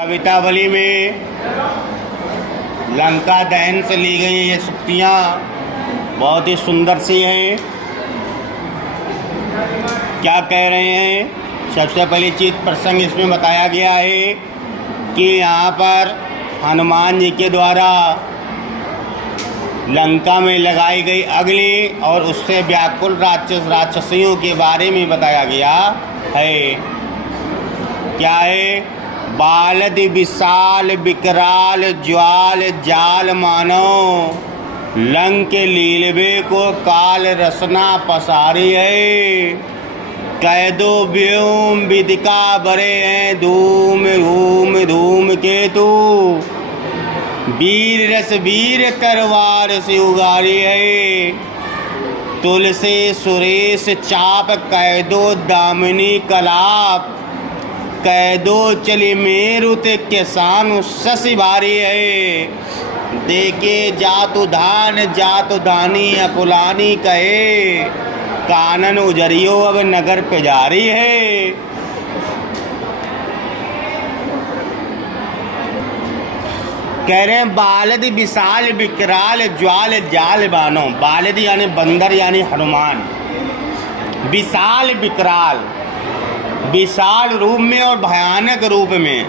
कवितावली में लंका दहन से ली गई ये सूक्तियाँ बहुत ही सुंदर सी हैं। क्या कह रहे हैं? सबसे पहली चीज़ प्रसंग इसमें बताया गया है कि यहाँ पर हनुमान जी के द्वारा लंका में लगाई गई अग्नि और उससे व्याकुल राक्षसियों के बारे में बताया गया है। क्या है? बालद विशाल विकराल ज्वाल जाल मानो, लंक लीलवे को काल रसना पसारी है। कैदो व्योम विदिका बरे हैं धूम धूम धूम केतु, वीर रस वीर तरवार से उगारी है। तुलसी सुरेश चाप कैदो दामिनी कलाप, कैदो चली मेरुत किसान शशि भारी है। देखे जातु धान जातु दानी अकुलानी कहे, कानन उजरियो अब नगर पे जारी है। कह रहे हैं बालद विशाल विकराल ज्वाल जाल बानो। बालद यानी बंदर यानी हनुमान, विशाल विकराल विशाल रूप में और भयानक रूप में,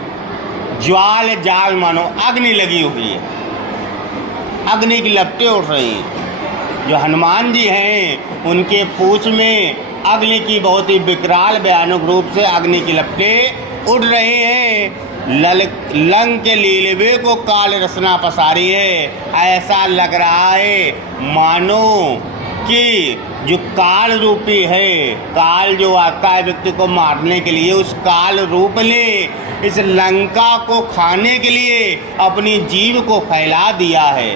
ज्वाल जाल मानो अग्नि लगी हुई है, अग्नि की लपटें उठ रही हैं। जो हनुमान जी हैं उनके पूंछ में अग्नि की बहुत ही विकराल भयानक रूप से अग्नि की लपटें उड़ रही हैं। लंक के लीलवे को काल रसना पसारी है। ऐसा लग रहा है मानो कि जो काल रूपी है, काल जो आता है व्यक्ति को मारने के लिए, उस काल रूप ने इस लंका को खाने के लिए अपनी जीव को फैला दिया है।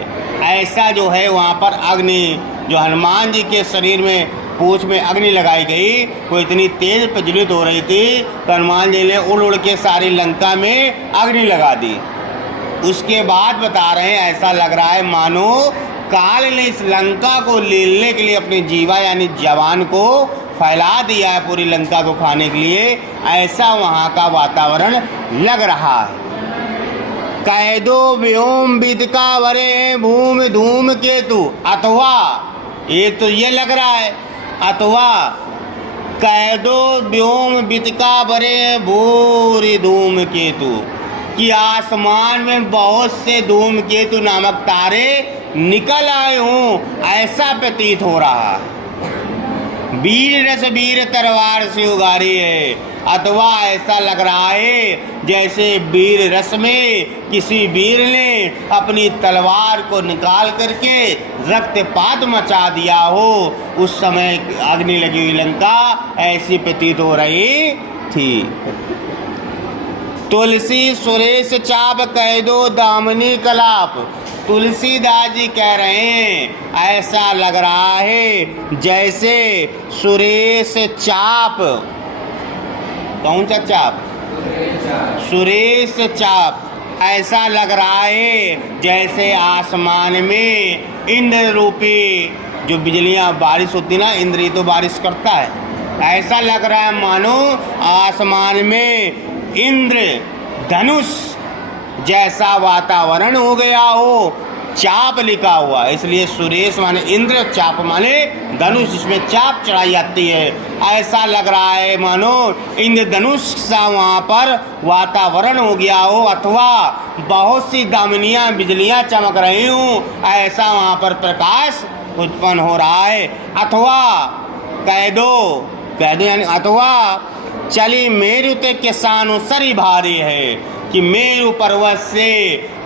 ऐसा जो है वहाँ पर अग्नि, जो हनुमान जी के शरीर में पूंछ में अग्नि लगाई गई, वो इतनी तेज प्रज्वलित हो रही थी कि हनुमान जी ने उड़ उड़ के सारी लंका में अग्नि लगा दी। उसके बाद बता रहे हैं ऐसा लग रहा है मानो काल ने इस लंका को लेने के लिए अपनी जीवा यानी जवान को फैला दिया है पूरी लंका को खाने के लिए। ऐसा वहाँ का वातावरण लग रहा है। कैदो व्योम विदिका वरे भूम धूम केतु, अथवा एक तो ये लग रहा है, अथवा कैदो व्योम विदिका वरे भूरी धूम केतु, कि आसमान में बहुत से धूम केतु नामक तारे निकल आए हूँ, ऐसा प्रतीत हो रहा है। वीर रस वीर तरवार से उगारी है, अथवा ऐसा लग रहा है जैसे वीर रस में किसी वीर ने अपनी तलवार को निकाल करके रक्तपात मचा दिया हो। उस समय अग्नि लगी हुई लंका ऐसी प्रतीत हो रही थी। तुलसी सुरेश चाप कैदो दामिनी कलाप, तुलसीदास जी कह रहे हैं ऐसा लग रहा है जैसे सुरेश चाप, कौन सा चाप? सुरेश चाप। ऐसा लग रहा है जैसे आसमान में इंद्र रूपी जो बिजलियां बारिश होती ना, इंद्र ही तो बारिश करता है। ऐसा लग रहा है मानो आसमान में इंद्र धनुष जैसा वातावरण हो गया हो। चाप लिखा हुआ, इसलिए सुरेश माने इंद्र, चाप माने धनुष, जिसमें चाप चढ़ाई जाती है। ऐसा लग रहा है मानो इंद्र धनुष सा वहाँ पर वातावरण हो गया हो, अथवा बहुत सी दामिनियाँ बिजलियाँ चमक रही हूँ, ऐसा वहाँ पर प्रकाश उत्पन्न हो रहा है। अथवा कैदो, कैदो यानी अथवा चली मेरु ते किसानों सरी भारी है, कि मेरु पर्वत से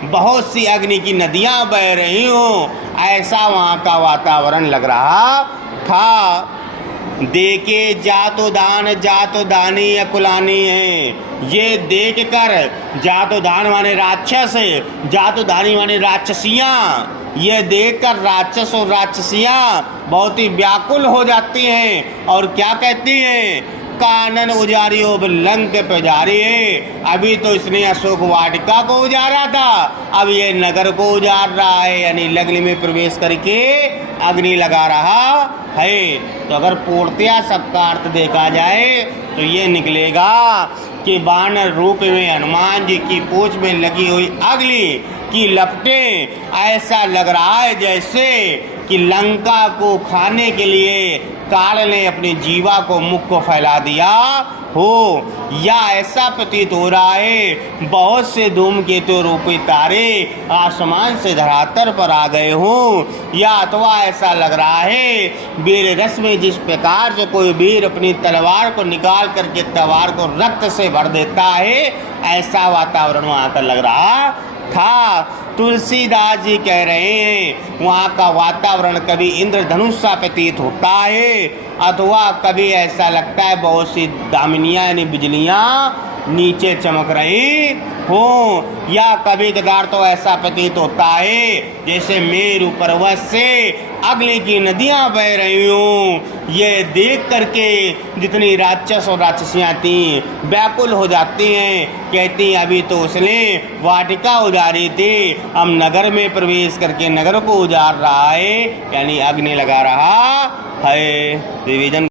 बहुत सी अग्नि की नदियां बह रही हों, ऐसा वहाँ का वातावरण लग रहा था। देखे जातो दान जातो दानी अकुलानी है, ये देख कर जातो दान माने राक्षस, जातो दानी माने राक्षसियाँ, ये देखकर राक्षस और राक्षसियाँ बहुत ही व्याकुल हो जाती हैं और क्या कहती हैं? कानन उजारियो लंक पे जारी है। अभी तो इसने अशोक वाटिका को उजारा था, अब ये नगर को उजाड़ रहा है, यानी लग्न में प्रवेश करके अग्नि लगा रहा है। तो अगर पूर्णतया सबका अर्थ देखा जाए तो ये निकलेगा कि वानर रूप में हनुमान जी की पूंछ में लगी हुई अग्नि की लपटें ऐसा लग रहा है जैसे कि लंका को खाने के लिए काल ने अपनी जीवा को मुख को फैला दिया हो, या ऐसा प्रतीत हो रहा है बहुत से धूमकेतु रूपी तारे आसमान से धरातल पर आ गए हों, या अथवा ऐसा लग रहा है वीर रस में जिस प्रकार से कोई वीर अपनी तलवार को निकाल करके तलवार को रक्त से भर देता है, ऐसा वातावरण वहाँ का लग रहा था। तुलसीदास जी कह रहे हैं वहाँ का वातावरण कभी इंद्रधनुष सा प्रतीत होता है, अथवा कभी ऐसा लगता है बहुत सी दामिनियाँ यानी बिजलियाँ नीचे चमक रही हो, या कभी कदार तो ऐसा प्रतीत होता है जैसे मेरु पर्वत से अग्नि की नदियां बह रही हों। ये देख करके जितनी राक्षस और राक्षसियाँ थीं व्याकुल हो जाती हैं, कहती अभी तो उसने वाटिका उजारी थी, हम नगर में प्रवेश करके नगर को उजाड़ रहा है, यानी अग्नि लगा रहा है। रिवीजन